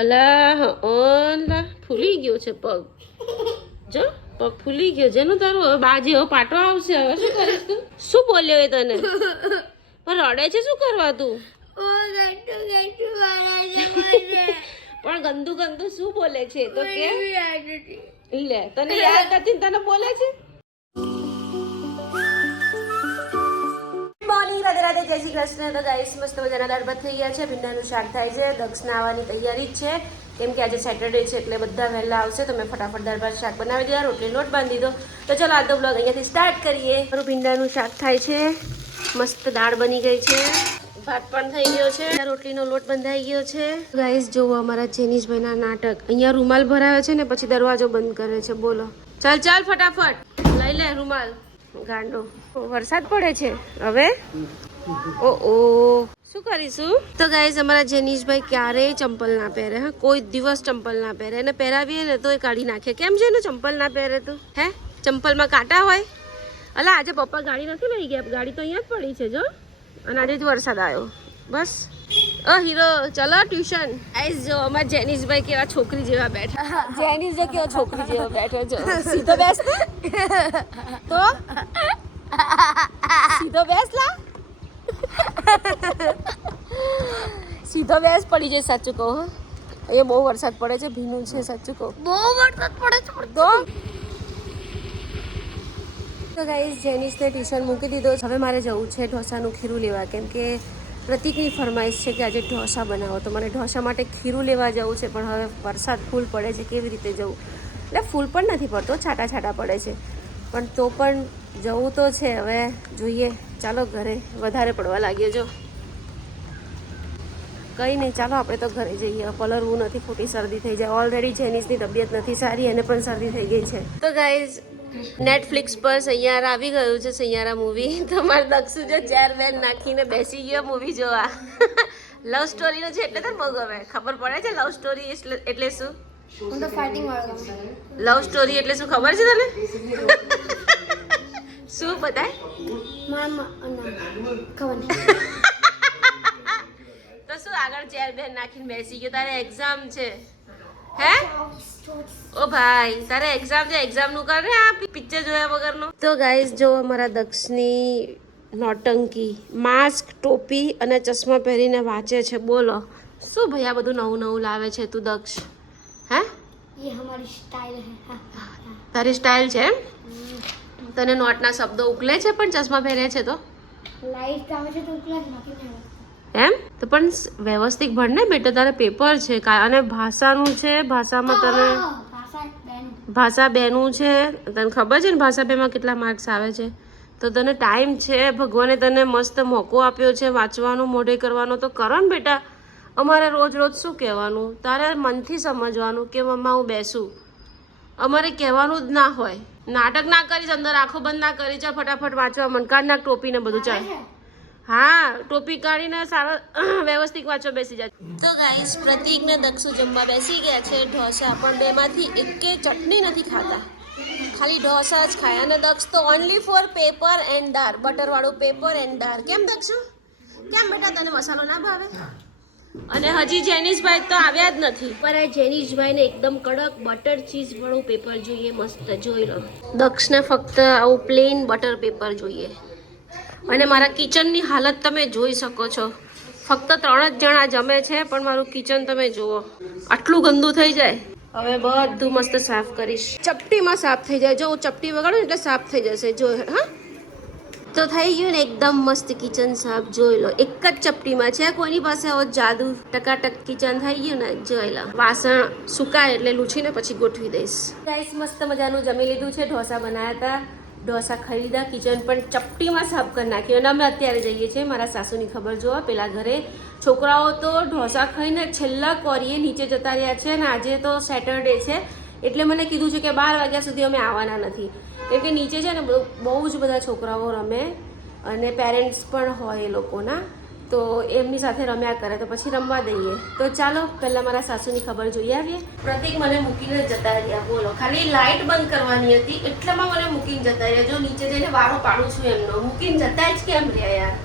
અલા ઓલા ફૂલી ગયો છે પગ. જો પગ ફૂલી ગયો જેનું તારું હવે જેવો પાટો આવશે હવે. શું કરીશ તું? શું બોલ્યો એ તને? પણ રડે છે શું કરવા તું? પણ ગંદુ ગંદુ શું બોલે છે? તો કે લે તને યાદ નથી તને બોલે છે? રાધે જય શ્રી કૃષ્ણ. તો ગાઈસ, મસ્ત મજાના દાળ થઈ ગયા છે. ભીંડાનું શાક થાય છે. દક્ષના આવવાની તૈયારી જ છે. કેમ કે આજે સેટરડે છે, એટલે બધા વહેલા આવશે. તો મેં ફટાફટ ભાત શાક બનાવી દીધા, રોટલી લોટ બાંધી દીધો. તો ચલો, આજનો બ્લોગ અહીંયાથી સ્ટાર્ટ કરીએ. મારું ભીંડાનું શાક થાય છે. મસ્ત દાળ બની ગઈ છે. ભાત પણ થઈ ગયો છે. રોટલીનો લોટ બંધાઈ ગયો છે. ગાઈસ, જોવો અમારા જેનીશભાઈના નાટક. અહીંયા રૂમાલ ભરાવે છે ને, પછી દરવાજો બંધ કરે છે. બોલો. ચાલ ચાલ, ફટાફટ. લઈ લે રૂમાલ. ગાંડો. વરસાદ પડે છે. હવે? ઓ ઓ શું કરીશું? તો ગાઈઝ અમારા જેનીશભાઈ ક્યારેય ચંપલ ના પહેરે હા? કોઈ દિવસ ચંપલ ના પહેરે. એને પહેરાવીએ ને તો એ કાઢી નાખે. કેમ છે ને ચંપલ ના પહેરે તું? હે? ચંપલમાં કાંટા હોય? અલા આજે પપ્પા ગાડી નથી લઈ ગયા. ગાડી તો અહીંયા જ પડી છે જો. અને આજે જ વરસાદ આવ્યો. બસ. અ હીરો ચલો ટ્યુશન. આઈસ જો અમાર જેનીશભાઈ કેવા છોકરી જેવા બેઠા. જેનીશ જો કેવો છોકરી જેવો બેઠો જો સીધો બેસ. તો? સીધો બેસ લા. સીધો વ્યાસ પડી જાય સાચું કહું હા? અહીંયા બહુ વરસાદ પડે છે ભીનું છે સાચું કહું. બહુ વરસાદ પડે છે તો? તો ગાઈઝ જેનિસને ટ્યુશન મૂકી દીધો હવે મારે જવું છે ઢોસાનું ખીરું લેવા. કેમ કે પ્રતિકની ફરમાઈશ છે કે આજે ઢોસા બનાવો. તો મને ઢોસા માટે ખીરું લેવા જવું છે પણ હવે વરસાદ ફૂલ પડે છે કેવી રીતે જવું? એટલે ફૂલ પણ નથી પડતો છાટા છાટા પડે છે. પણ તો પણ જવું તો છે. હવે જોઈએ. ચાલો ઘરે વધારે પડવા લાગ્યો જો. કંઈ નહીં ચાલો આપણે તો ઘરે જઈએ. પલરવું નથી ખોટી શરદી થઈ જાય. ઓલરેડી જેનિસની તબિયત નથી સારી એને પણ શરદી થઈ ગઈ છે. તો ગાઈઝ નેટફ્લિક્સ પર સૈયારા આવી ગયું છે સૈયારા મૂવી તમારે દક્ષુ જો ચાર બેન નાખીને બેસી ગયો મૂવી જોવા. લવ સ્ટોરીનો છે એટલે તો બહુ ગમે. ખબર પડે છે લવ સ્ટોરી એટલે શું? લવ સ્ટોરી એટલે શું? ખબર છે તને? શું બધાય? મામા તો શું આગળ ચેર બેન નાખીને બેસી ગયો? તારે એક્ઝામ છે. હે? ઓ ભાઈ તારે એક્ઝામ છે. એક્ઝામનું કર ને આ પિક્ચર જોયા વગરનો. તો ગાઈસ જો અમારા દક્ષની નોટંકી માસ્ક ટોપી અને ચશ્મા પહેરીને વાંચે છે બોલો. શું ભાઈ આ બધું નવું નવું લાવે છે તું દક્ષ? હે? તારી સ્ટાઈલ છે એમ? તને નોટના શબ્દો ઉકલે છે પણ ચશ્મા પહેરે છે તો? લાઈટ આવે છે તો ક્લાસ એમ? તો પણ વ્યવસ્થિત ભણ ને બેટા તારે પેપર છે કા- અને ભાષાનું છે ભાષામાં તને ભાષા ભાષા બેનું છે તને ખબર છે ને ભાષા બેમાં કેટલા માર્ક્સ આવે છે? તો તને ટાઈમ છે ભગવાને તને મસ્ત મોકો આપ્યો છે વાંચવાનો મોઢે કરવાનો. તો કરો ને બેટા અમારે રોજ રોજ શું કહેવાનું? તારે મનથી સમજવાનું કે મમ્મા હું બેસું. અમારે કહેવાનું જ ના હોય. નાટક ના કરીશ અંદર આંખો બંધ ના કરી ચાલ ફટાફટ વાંચવા મન કાઢ નાખ ટોપીને બધું ચાલ. હા ટોપી કાઢીને સારા વ્યવસ્થિત વાંચવા બેસી જાય તો ગાઈસ પ્રતિક ને દક્ષુ જમવા બેસી ગયા છે. ઢોસા પણ બેમાંથી એકે ચટણી નથી ખાતા. ખાલી ઢોસા જ ખાય. અને દક્ષ તો only for paper and dal બટરવાળું paper and dal કેમ દક્ષુ? કેમ બેટા તને મસાલો ના ભાવે? અને હજી જેનિશભાઈ તો આવ્યા જ નથી. પર આ જેનિશભાઈને એકદમ કડક બટર ચીઝ વાળું પેપર જોઈએ મસ્ત જોઈ લો. દક્ષને ફક્ત આવું પ્લેન બટર પેપર જોઈએ. અને મારા કિચનની હાલત તમે જોઈ શકો છો. ફક્ત ત્રણ જ જણા જમે છે પણ મારું કિચન તમે જુઓ. આટલું ગંદુ થઈ જાય. હવે બધું મસ્ત સાફ કરીશ. ચપટીમાં સાફ થઈ જાય. જો હું ચપટી વગાડું ને એટલે સાફ થઈ જશે. જો હા? તો થઈ ગયું ને એકદમ મસ્ત કિચન સાફ, જોઈ લો. એક જ ચપટીમાં છે, કોઈની પાસે આવો જાદુ ટકાટક કિચન થઈ ગયું ને, જોઈ લો. વાસણ સુકાય એટલે લૂછીને પછી ગોઠવી દઈશ. ગાઈસ મસ્ત મજાનું જમી લીધું છે, ઢોસા બનાવ્યા હતા. ઢોસા ખરીદા કિચન પણ ચપટીમાં સાફ કરી નાખ્યું. અને અમે અત્યારે જઈએ છીએ મારા સાસુની ખબર જોવા, પેલા ઘરે. છોકરાઓ તો ઢોસા ખાઈને છેલ્લા કોરીએ નીચે જતા રહ્યા છે અને આજે તો સેટરડે છે. એટલે મને કીધું છે કે બાર વાગ્યા સુધી અમે આવવાના નથી. કેમ કે નીચે છે ને બહુ જ બધા છોકરાઓ રમે અને પેરેન્ટ્સ પણ હોય એ લોકોના. તો એમની સાથે રમ્યા કરે તો પછી રમવા દઈએ. તો ચાલો પહેલાં મારા સાસુની ખબર જોઈ આવીએ. પ્રતિક મને મૂકીને જતા રહ્યા. બોલો ખાલી લાઇટ બંધ કરવાની હતી એટલામાં મને મૂકીને જતા રહ્યા. જો નીચે જઈને વારો પાડું છું એમનો. મૂકીને જતા જ કેમ રહ્યા યાર?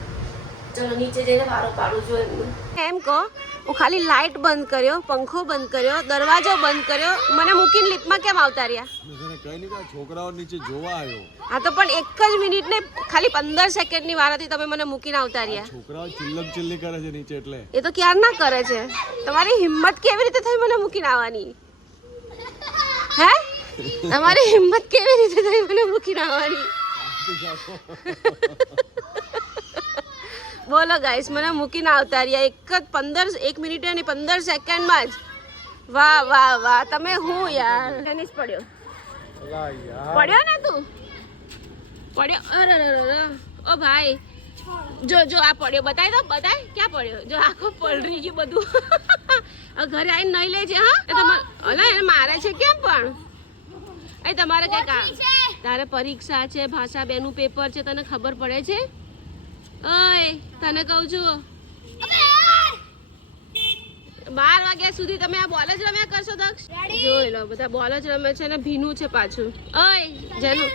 ચલો નીચે જઈને વારો પાડું છું એમનો. એમ કહો હું ખાલી લાઇટ બંધ કર્યો પંખો બંધ કર્યો દરવાજો બંધ કર્યો. મને મૂકીને લિફ્ટમાં કેમ આવતા રહ્યા? છોકરાઓ નીચે જોવા આવ્યો. હા તો પણ એક જ મિનિટ ને ખાલી પંદર સેકન્ડની વાર હતી તમે મને મૂકીને આવતા રહ્યા. છોકરાઓ ચિલ્લમ ચિલ્લી કરે છે નીચે એટલે. એ તો ક્યાર ના કરે છે? તમારી હિંમત કેવી રીતે થઈ મને મૂકીને આવવાની? હે? તમારી હિંમત કેવી રીતે થઈ મને મૂકીને આવવાની? બોલો ગાઈસ મને મૂકીને આવતા રહ્યા. એક જ પંદર એક મિનિટે અને પંદર સેકન્ડમાં જ. વાહ વાહ વાહ તમે હું યાર? ટેનિસ પડ્યો. પડ્યો ને તું? પડ્યો? અરે અરે ઓ ભાઈ. જો જો આ પડ્યો. બતાય તો બતાય. ક્યાં પડ્યો? જો આખો પલરી ગયું બધું. આ ઘરે આવીને નહીં લેજે હા? તમારે એને મારે છે કેમ પણ? એ તમારે કઈ કામ તારે પરીક્ષા છે ભાષા બેનું પેપર છે તને ખબર પડે છે? ઓય તને કહું છું. બાર વાગ્યા સુધી તમે આ બોલ જ રમ્યા કરશો દક્ષ? જોઈ લો બધા બોલ જ રમે છે ને ભીનું છે પાછું. ઓય જેનું.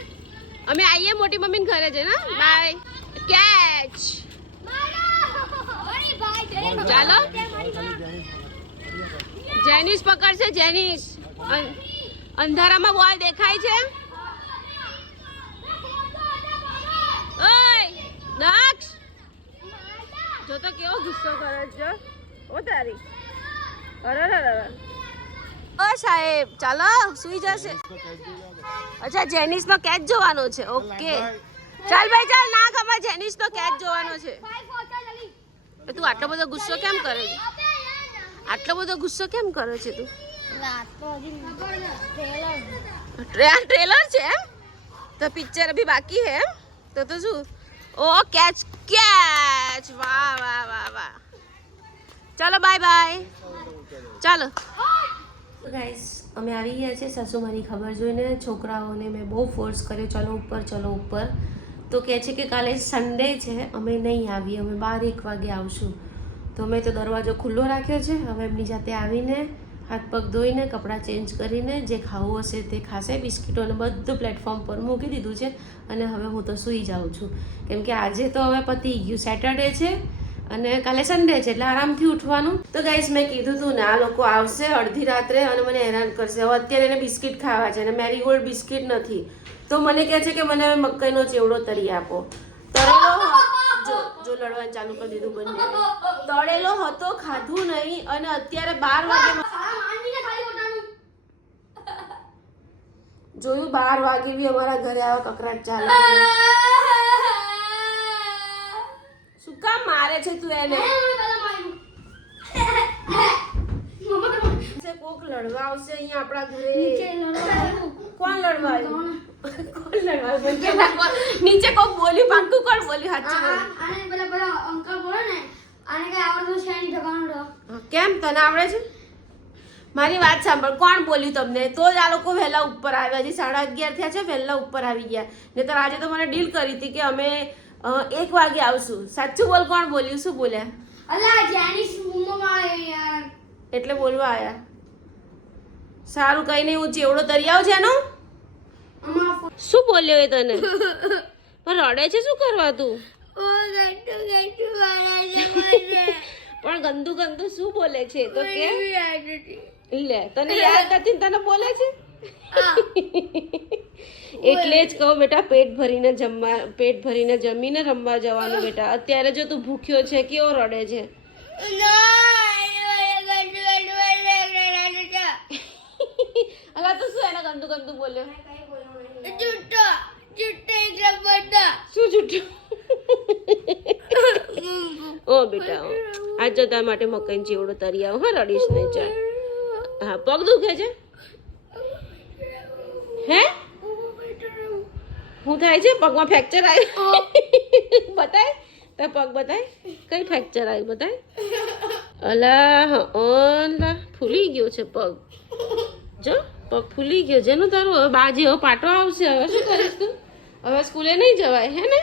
અમે આઈએ મોટી મમ્મીને ઘરે છે ને બાય કેચ ચાલો. જેનિસ પકડશે જેનિસ અંધારામાં બોલ દેખાય છે ઓય દક્ષ જો તો કેવો ગુસ્સો કરે છે ઓ તારી. અરે અરે અરે ઓ સાહેબ ચાલો સુઈ જશે. અચ્છા જેનિસ નો કેચ જોવાનો છે ઓકે. ચાલ ભાઈ ચાલ ના ખબર જેનિસ નો કેચ જોવાનો છે. તું આટલો બધો ગુસ્સો કેમ કરે છે? આટલો બધો ગુસ્સો કેમ કરે છે તું? ટ્રે- આ ટ્રેલર છે એમ? તો પિક્ચર અભી બાકી હે એમ? તો તો શું? ઓ, કેચ કેચ! વાહ વાહ વાહ વાહ. ચાલો બાય બાય ચાલો. ગાઈસ અમે આવી ગયા છે સાસુમાની ખબર જોઈને. છોકરાઓને મેં બહુ ફોર્સ કર્યો. ચલો, ઉપર ચલો, ઉપર. તો કહે છે કે કાલે સન્ડે છે. અમે નહીં આવીએ. અમે બાર એક વાગે આવશું. તો મેં તો દરવાજો ખુલ્લો રાખ્યો છે. હવે એમની જાતે આવીને હાથ પગ ધોઈને, કપડાં ચેન્જ કરીને જે ખાવું હશે તે ખાશે. બિસ્કિટોને બધું પ્લેટફોર્મ પર મૂકી દીધું છે અને હવે હું તો સૂઈ જાઉં છું. કેમ કે આજે તો હવે પતી ગયું સેટરડે છે અને કાલે સન્ડે છે, એટલે આરામથી ઉઠવાનું. તો ગાઈસ મેં કીધું હતું ને, આ લોકો આવશે અડધી રાત્રે અને મને હેરાન કરશે. હવે અત્યારે એને બિસ્કિટ ખાવા છે અને મેરીગોલ્ડ બિસ્કિટ નથી. તો મને કહે છે કે મને હવે મકાઈનો ચેવડો તરી આપો. તળેલો જો જો લડવાનું ચાલુ કરી દીધું બંને તળેલો હતો, ખાધું નહીં અને અત્યારે બાર વાગે જોયું બાર વાગે બી અમારા ઘરે આવા કકરાટ ચાલે. શું કામ મારે છે તું એને? છે કોક લડવા આવશે અહીંયા આપણા ઘરે. કોણ લડવા આવ્યું? કોણ? લડવા આવ્યું? ના નીચે કોક બોલ્યું પાક્કું કોણ બોલ્યું? સાચું બોલ. હા, કેમ? તને આવડે છે? મારી વાત સાંભળ કોણ બોલ્યું તમને? તો જ આ લોકો વહેલા ઉપર આવ્યા. હજી સાડા અગિયાર થયા છે વહેલા ઉપર આવી ગયા. નહીં તો આજે તો મને ડીલ કરી હતી કે અમે એક વાગે આવશું. સાચું બોલ કોણ બોલ્યું? શું બોલ્યા? એટલે બોલવા આયા. સારું કઈ નહીં હું ચેવડો તરી આવું છે એનો? શું બોલ્યો એ તને? પણ રડે છે શું કરવા તું? પણ ગંદુ ગંદુ શું બોલે છે? તો કે લે તને યાદ નથી તને બોલે છે? એટલે જ કહું બેટા પેટ ભરીને જમવા પેટ ભરીને જમીને રમવા જવાનું બેટા. અત્યારે જો તું ભૂખ્યો છે કેવો રડે છે? અલા તું શું એને ગંદુ ગંદુ બોલ્યો? શું જૂઠું ઓ બેટા. આજ જો તારા માટે મકાઈ ચેવડો તરી આવ હા રડીશ નહીં ચાલ. હા પગ દુખે છે? હે? શું થાય છે? પગમાં ફ્રેક્ચર આવ્યું બતાય? તાર પગ બતાય? કઈ ફ્રેક્ચર આવ્યું બતાય? અલા હ અલા ફૂલી ગયો છે પગ. જો પગ ફૂલી ગયો જેનું તારું હવે બાજી હવે પાટો આવશે હવે શું કરીશ તું? હવે સ્કૂલે નહીં જવાય હે ને?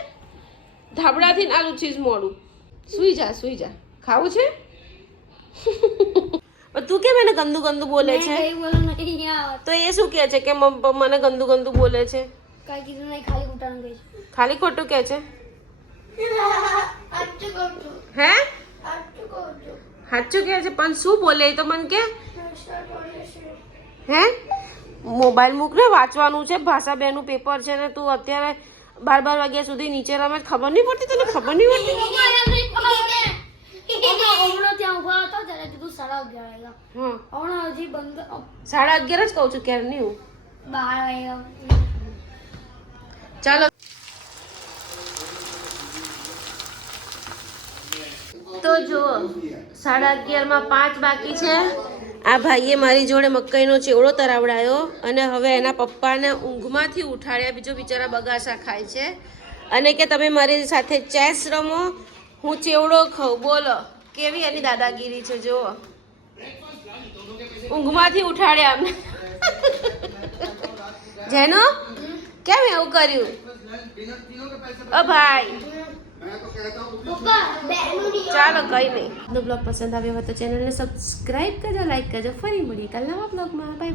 ધાબડાથી નાલું ચીજ મોડું. સુઈ જા સુઈ જા. ખાવું છે? પણ તું કેમ એને ગંદુ ગંદુ બોલે છે? તો એ શું કહે છે કે મને ગંદુ ગંદુ બોલે છે? કઈ કીધું નહીં ખાલી ઉઠાણ છે. ખાલી ખોટું કહે છે? કહું હે? કહું સાચું કહે છે પણ શું બોલે એ તો મને કે? હે? મોબાઈલ મૂક ને વાંચવાનું છે ભાષાબેનનું પેપર છે ને તું અત્યારે બાર બાર વાગ્યા સુધી નીચે રમે. ખબર નહીં પડતી તને? ખબર નહીં પડતી? હમણાં ત્યાં ઊભા હતા ત્યારે કીધું સાડા અગિયાર વાગ્યા. હા હમણાં હજી બંધ સાડા અગિયાર જ કહું છું ક્યારે નહીં હું. બાર ચાલો. તો જુઓ સાડા અગિયારમાં પાંચ બાકી છે. આ ભાઈએ મારી જોડે મકાઈનો ચેવડો તરાવડાયો અને હવે એના પપ્પાને ઊંઘમાંથી ઉઠાડ્યા બીજો બિચારા બગાસા ખાય છે. અને કે તમે મારી સાથે ચેસ રમો હું ચેવડો ખાઉં, બોલો. કેવી એની દાદાગીરી છે, જુઓ. ઊંઘમાંથી ઉઠાડ્યા અમને જેનો? કેમ એવું કર્યું? અ ભાઈ. ચાલો, કઈ નહીં. બ્લોગ પસંદ આવ્યો હોય તો ચેનલને સબસ્ક્રાઇબ કરજો લાઈક કરજો, ફરી મળીએ કાલના બ્લોગમાં. Bye bye